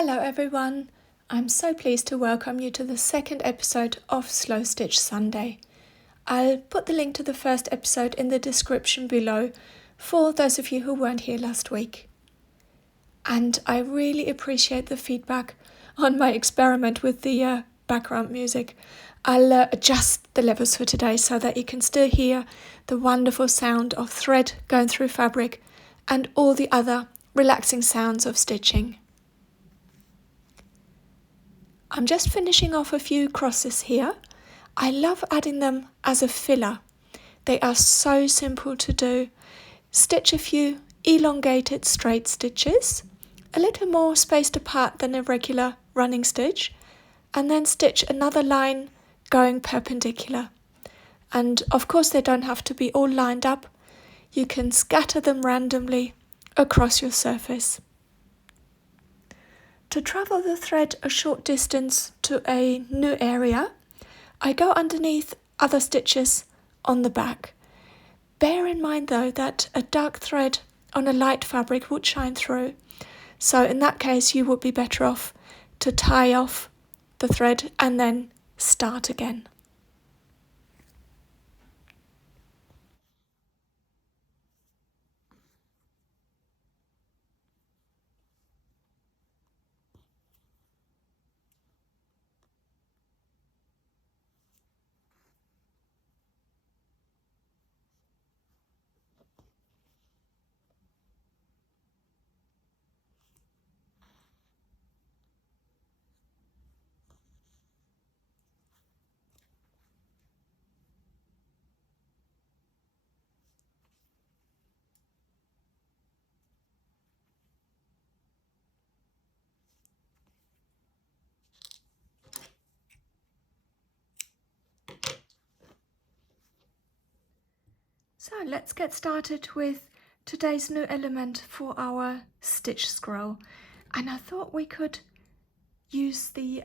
Hello everyone, I'm so pleased to welcome you to the second episode of Slow Stitch Sunday. I'll put the link to the first episode in the description below for those of you who weren't here last week. And I really appreciate the feedback on my experiment with the background music. I'll adjust the levels for today so that you can still hear the wonderful sound of thread going through fabric and all the other relaxing sounds of stitching. I'm just finishing off a few crosses here. I love adding them as a filler. They are so simple to do. Stitch a few elongated straight stitches, a little more spaced apart than a regular running stitch, and then stitch another line going perpendicular. And of course they don't have to be all lined up. You can scatter them randomly across your surface. To travel the thread a short distance to a new area, I go underneath other stitches on the back. Bear in mind though that a dark thread on a light fabric would shine through, so in that case you would be better off to tie off the thread and then start again. So let's get started with today's new element for our stitch scroll. And I thought we could use the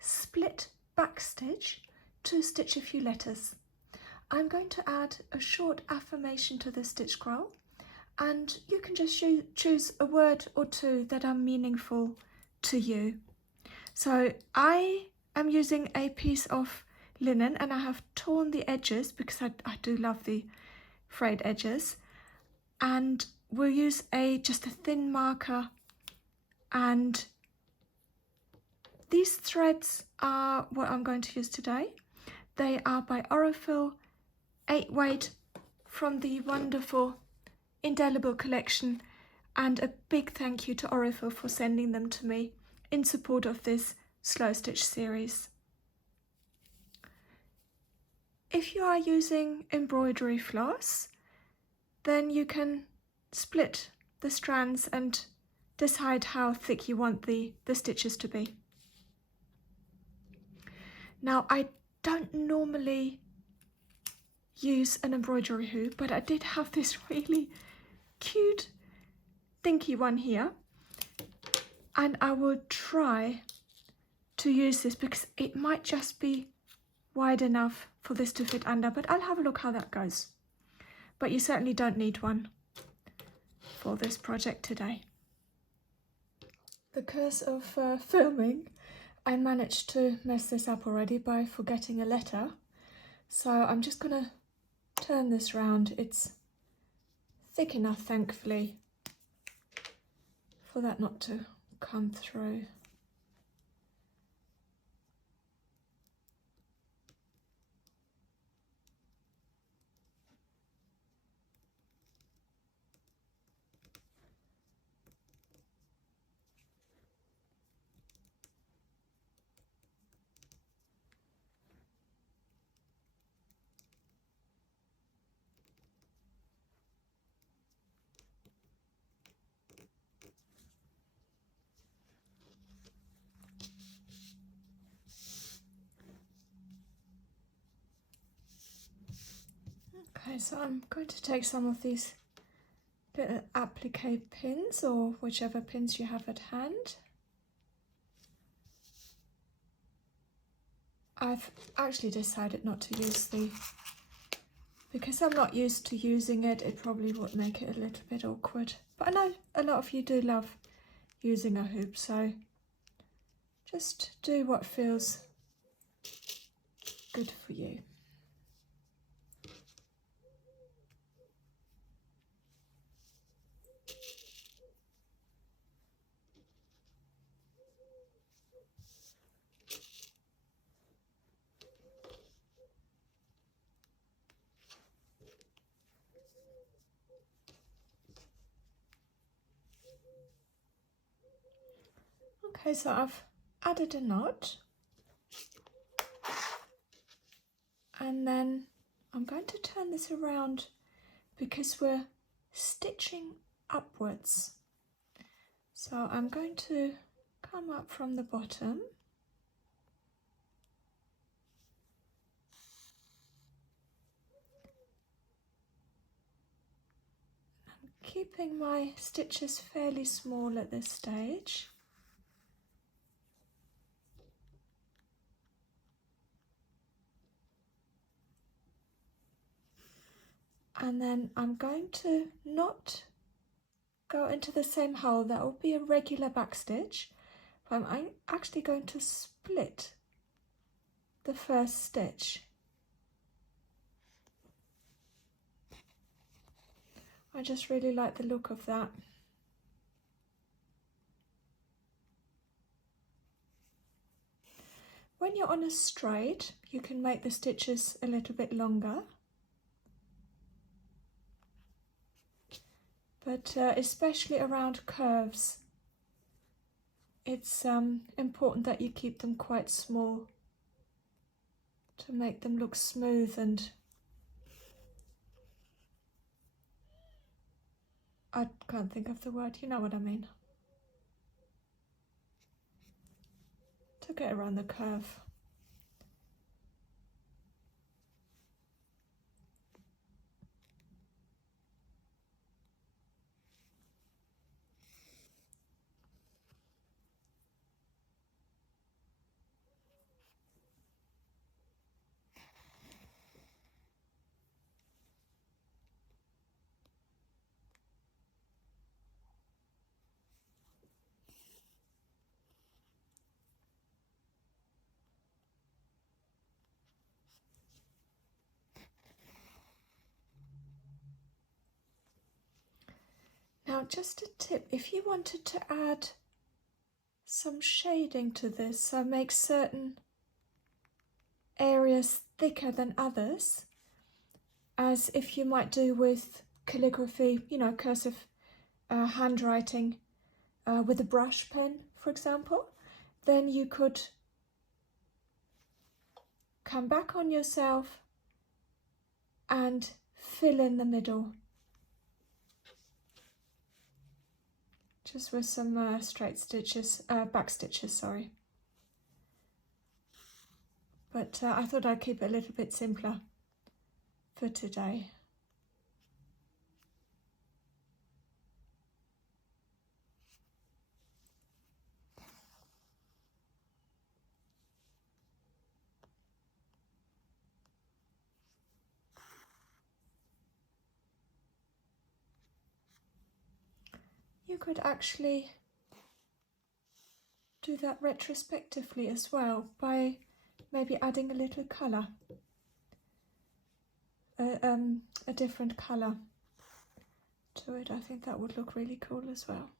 split back stitch to stitch a few letters. I'm going to add a short affirmation to the stitch scroll, and you can just choose a word or two that are meaningful to you. So I am using a piece of linen and I have torn the edges because I do love the frayed edges, and we'll use just a thin marker, and these threads are what I'm going to use today. They are by Aurifil 8 weight from the wonderful Indelible collection, and a big thank you to Aurifil for sending them to me in support of this slow stitch series. If you are using embroidery floss, then you can split the strands and decide how thick you want the stitches to be. Now, I don't normally use an embroidery hoop, but I did have this really cute dinky one here, and I will try to use this because it might just be wide enough for this to fit under, but I'll have a look how that goes. But you certainly don't need one for this project today. The curse of filming, I managed to mess this up already by forgetting a letter. So I'm just gonna turn this round. It's thick enough, thankfully, for that not to come through. Okay, so I'm going to take some of these little applique pins, or whichever pins you have at hand. I've actually decided not to use because I'm not used to using it, it probably would make it a little bit awkward. But I know a lot of you do love using a hoop, so Just do what feels good for you. Okay, so I've added a knot, and then I'm going to turn this around because we're stitching upwards. So I'm going to come up from the bottom keeping my stitches fairly small at this stage. And then I'm going to not go into the same hole. That will be a regular back stitch, but I'm actually going to split the first stitch. I just really like the look of that. When you're on a straight, you can make the stitches a little bit longer. But especially around curves, it's important that you keep them quite small to make them look smooth, and I can't think of the word, you know what I mean, to get around the curve. Now, just a tip, if you wanted to add some shading to this, so make certain areas thicker than others, as if you might do with calligraphy, you know, cursive handwriting with a brush pen, for example, then you could come back on yourself and fill in the middle. Just with some straight stitches, back stitches, sorry. But I thought I'd keep it a little bit simpler for today. You could actually do that retrospectively as well by maybe adding a little colour, a different colour to it. I think that would look really cool as well.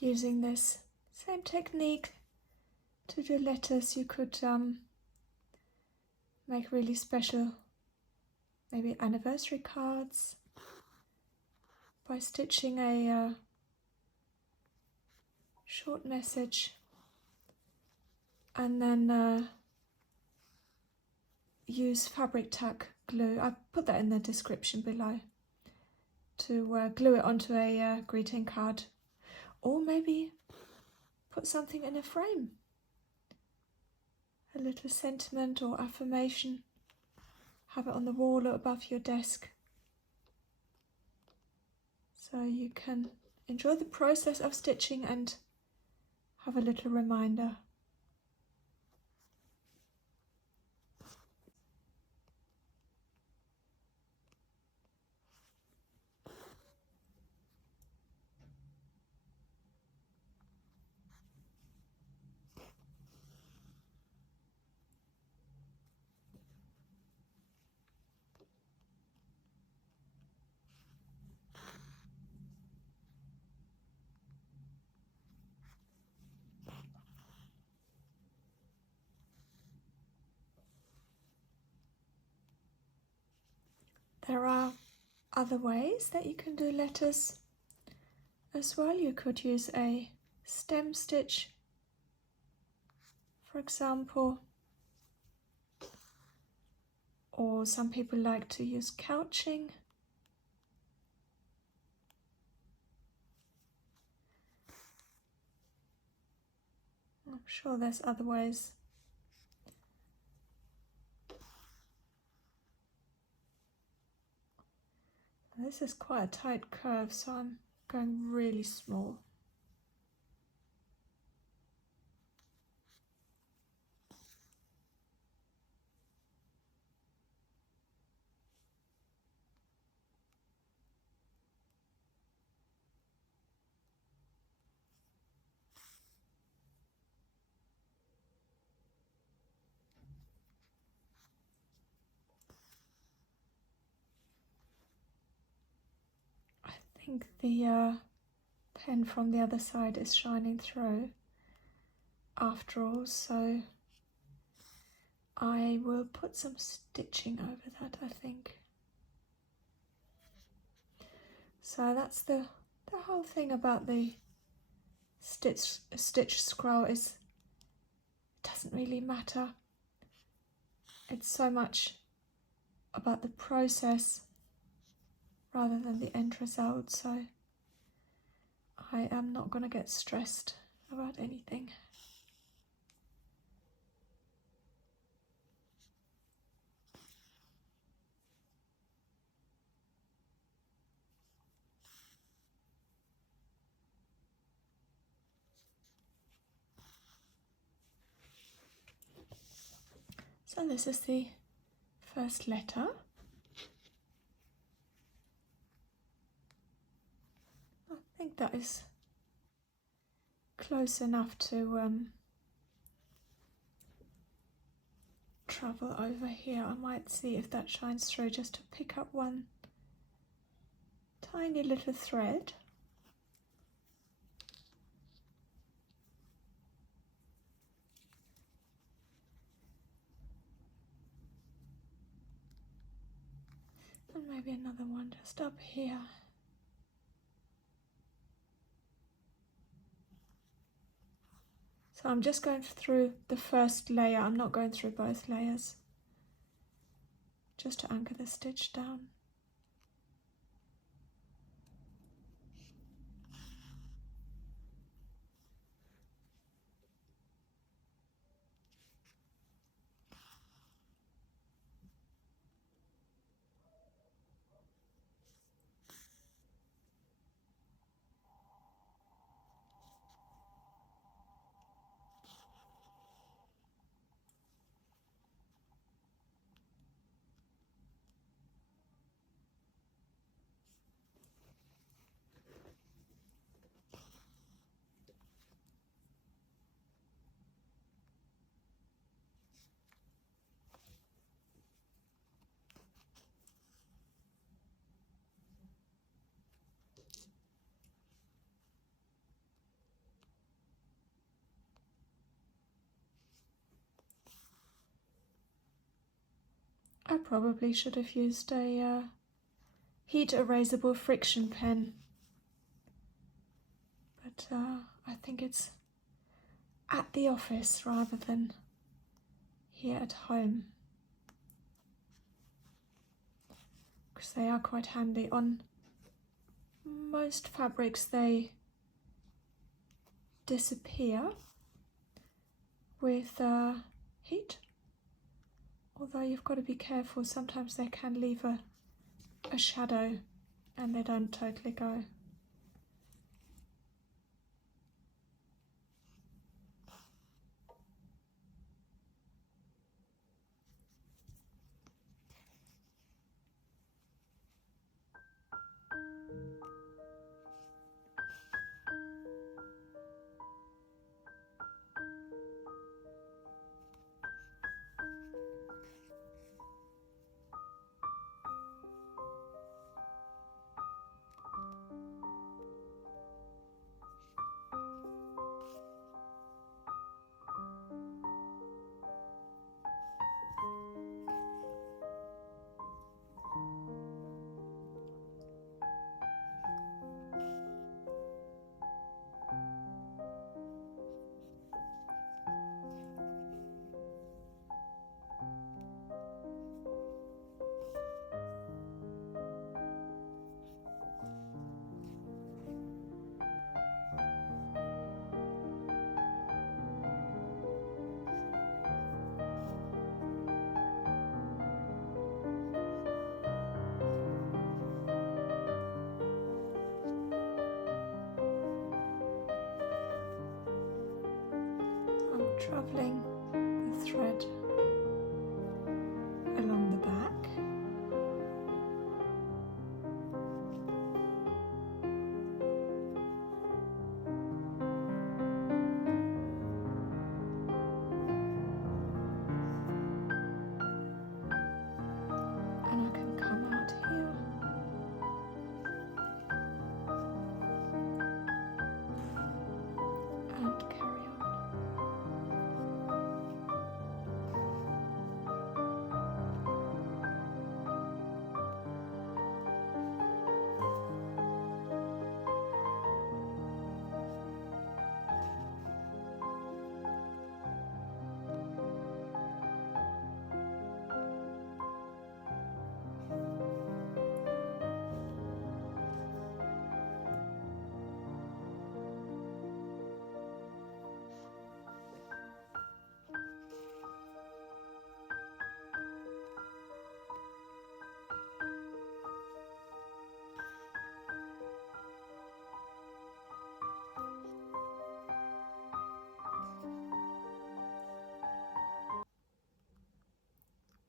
Using this same technique to do letters, you could make really special, maybe anniversary cards by stitching a short message and then use fabric tack glue. I put that in the description below. to glue it onto a greeting card, or maybe put something in a frame, a little sentiment or affirmation, have it on the wall or above your desk, so you can enjoy the process of stitching and have a little reminder. There are other ways that you can do letters as well. You could use a stem stitch, for example, or some people like to use couching. I'm sure there's other ways. This is quite a tight curve, so I'm going really small. I think the pen from the other side is shining through after all, so I will put some stitching over that, I think. So that's the whole thing about the stitch scroll, is it doesn't really matter. It's so much about the process rather than the end result, so I am not going to get stressed about anything. So this is the first letter. I think that is close enough to travel over here. I might see if that shines through, just to pick up one tiny little thread. And maybe another one just up here. So I'm just going through the first layer, I'm not going through both layers, just to anchor the stitch down. I probably should have used a heat erasable friction pen, but I think it's at the office rather than here at home, because they are quite handy on most fabrics they disappear with heat, although you've got to be careful, sometimes they can leave a shadow and they don't totally go. Travelling the thread along the back, and I can come out here and carry on.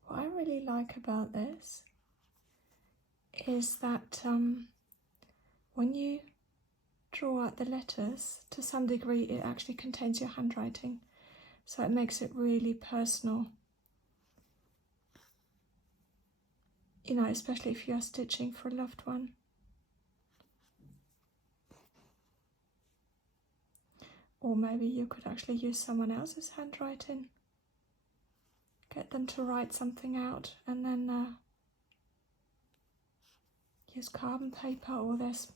What I really like about this is that when you draw out the letters, to some degree it actually contains your handwriting, so it makes it really personal, you know, especially if you're stitching for a loved one. Or maybe you could actually use someone else's handwriting, get them to write something out, and then use carbon paper, or there's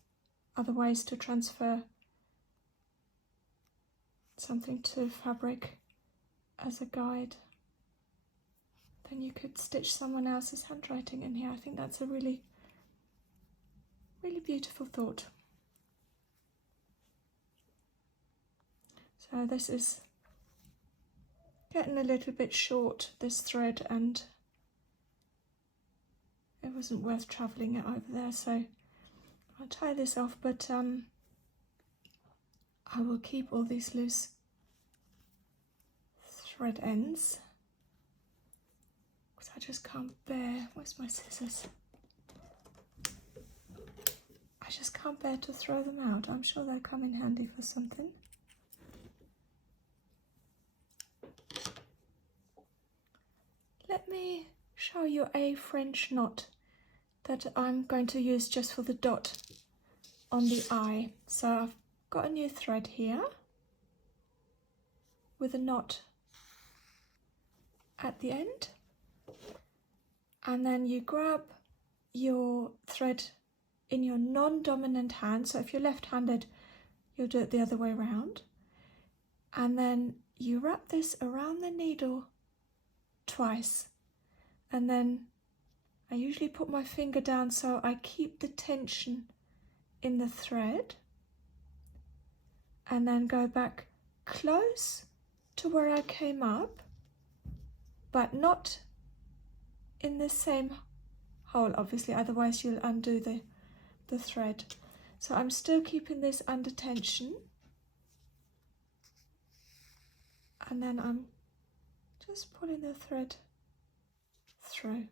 other ways to transfer something to fabric as a guide. Then you could stitch someone else's handwriting in here. I think that's a really, really beautiful thought. So this is getting a little bit short, this thread, and it wasn't worth travelling it over there, so I'll tie this off, but I will keep all these loose thread ends because I just can't bear, where's my scissors? I just can't bear to throw them out. I'm sure they'll come in handy for something. Let me show you a French knot that I'm going to use just for the dot on the eye. So I've got a new thread here with a knot at the end, and then you grab your thread in your non-dominant hand. So if you're left-handed, you'll do it the other way around, and then you wrap this around the needle twice, and then I usually put my finger down so I keep the tension in the thread and then go back close to where I came up, but not in the same hole, obviously, otherwise you'll undo the thread. So I'm still keeping this under tension, and then I'm just pulling the thread through.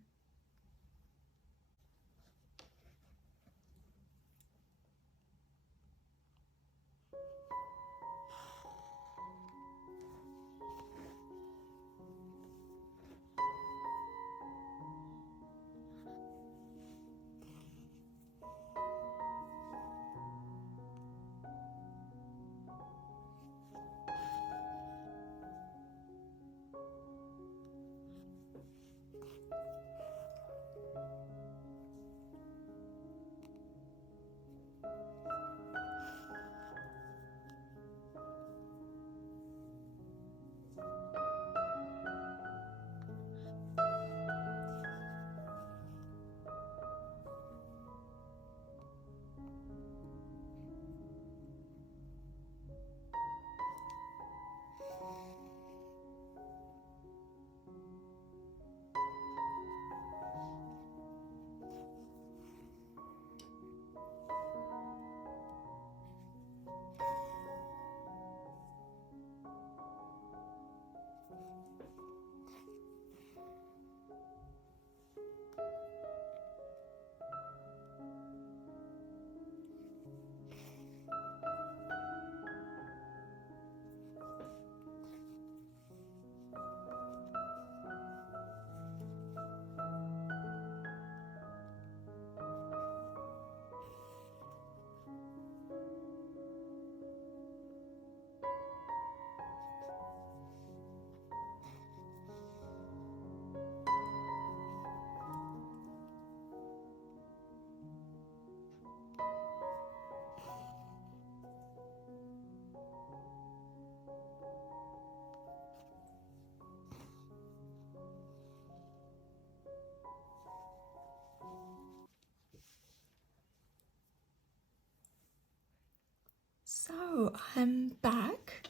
So I'm back.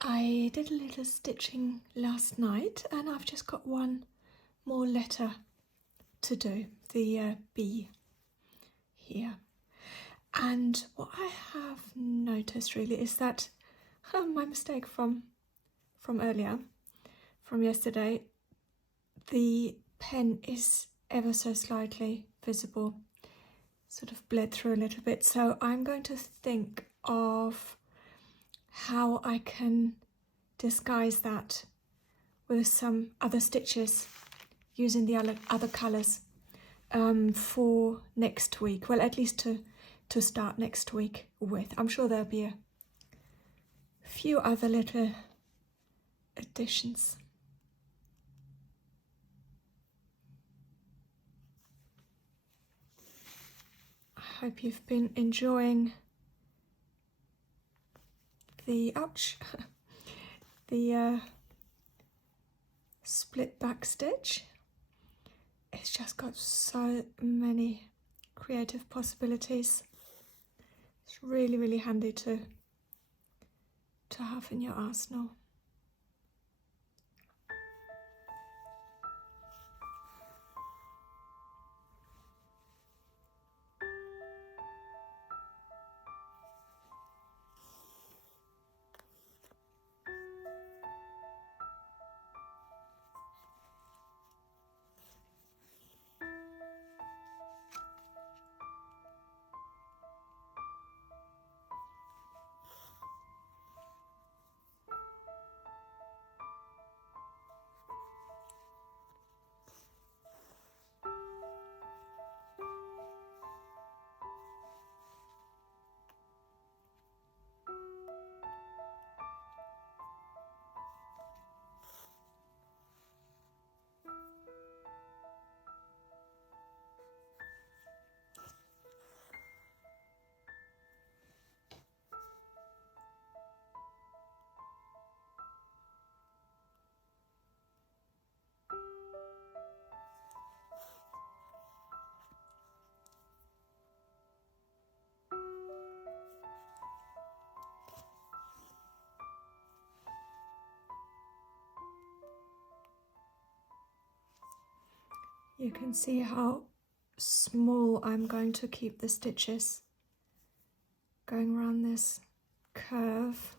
I did a little stitching last night and I've just got one more letter to do, the B here. And what I have noticed really is that my mistake from earlier, from yesterday, the pen is ever so slightly visible, sort of bled through a little bit. So I'm going to think of how I can disguise that with some other stitches using the other colours for next week. Well, at least to start next week with. I'm sure there'll be a few other little additions. I hope you've been enjoying the the split back stitch. It's just got so many creative possibilities. It's really, really handy to have in your arsenal. You can see how small I'm going to keep the stitches going around this curve.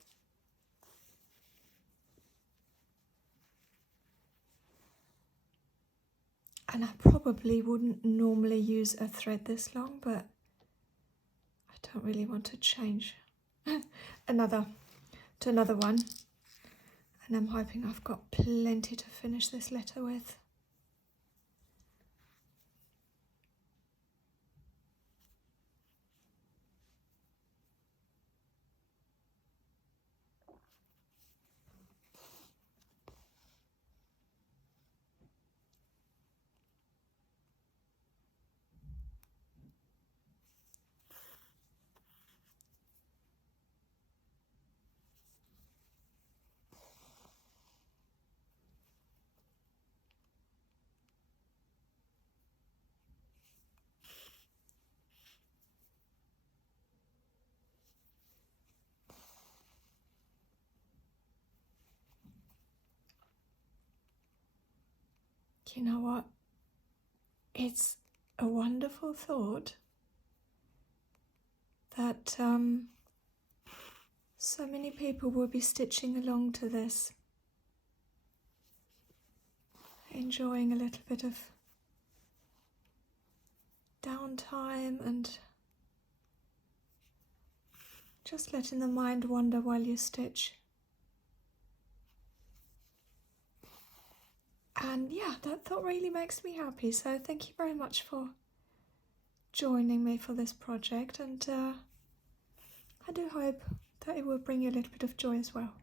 And I probably wouldn't normally use a thread this long, but I don't really want to change another one. And I'm hoping I've got plenty to finish this letter with. You know what? It's a wonderful thought that so many people will be stitching along to this, enjoying a little bit of downtime and just letting the mind wander while you stitch. And yeah, that thought really makes me happy. So thank you very much for joining me for this project, and I do hope that it will bring you a little bit of joy as well.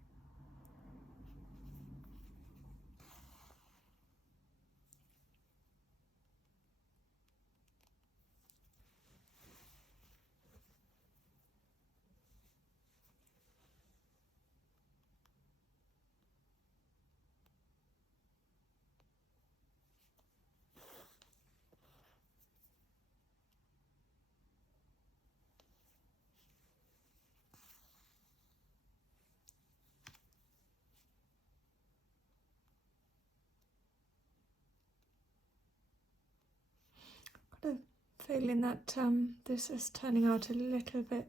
Got a feeling that this is turning out a little bit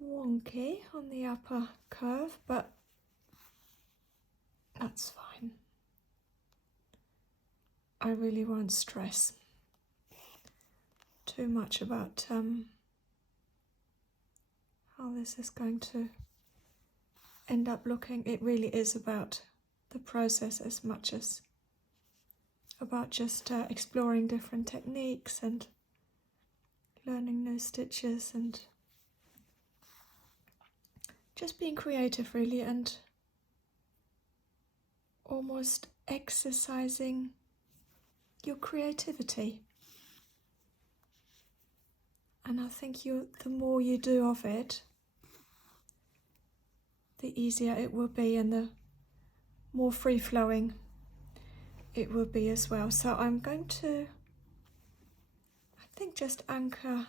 wonky on the upper curve, but that's fine. I really won't stress too much about how this is going to end up looking. It really is about the process as much as about just exploring different techniques and learning new stitches and just being creative, really, and almost exercising your creativity. And I think the more you do of it, the easier it will be and the more free-flowing it will be as well. So I'm going to, I think, just anchor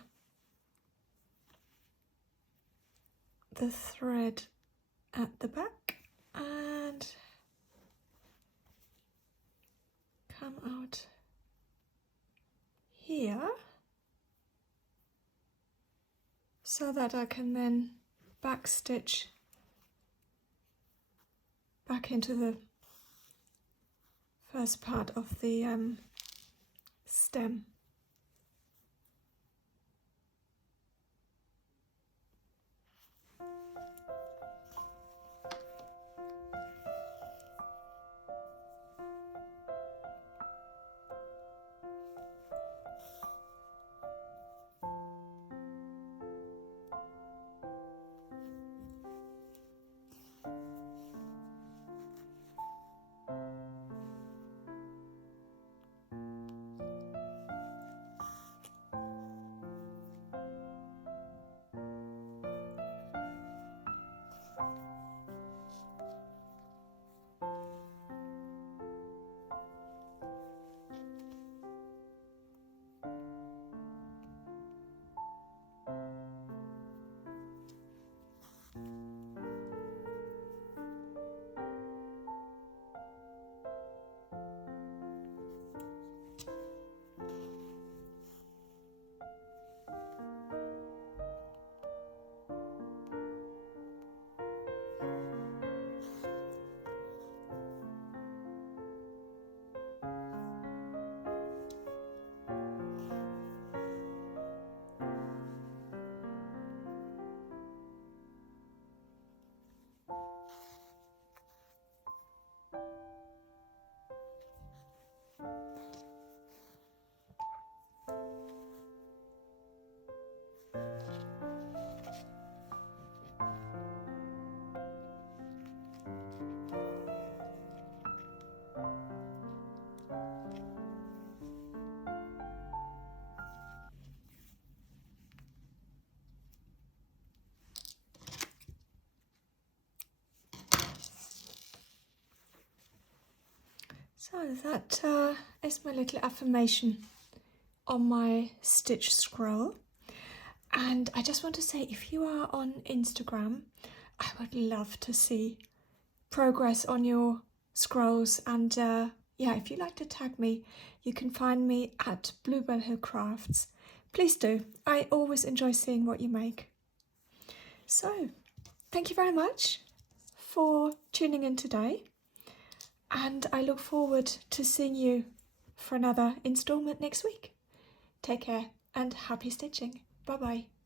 the thread at the back and come out here so that I can then backstitch back into the first part of the stem. So that is my little affirmation on my stitch scroll. And I just want to say, if you are on Instagram, I would love to see progress on your scrolls. And yeah, if you'd like to tag me, you can find me at Bluebell Hill Crafts. Please do. I always enjoy seeing what you make. So, thank you very much for tuning in today. And I look forward to seeing you for another installment next week. Take care and happy stitching. Bye bye.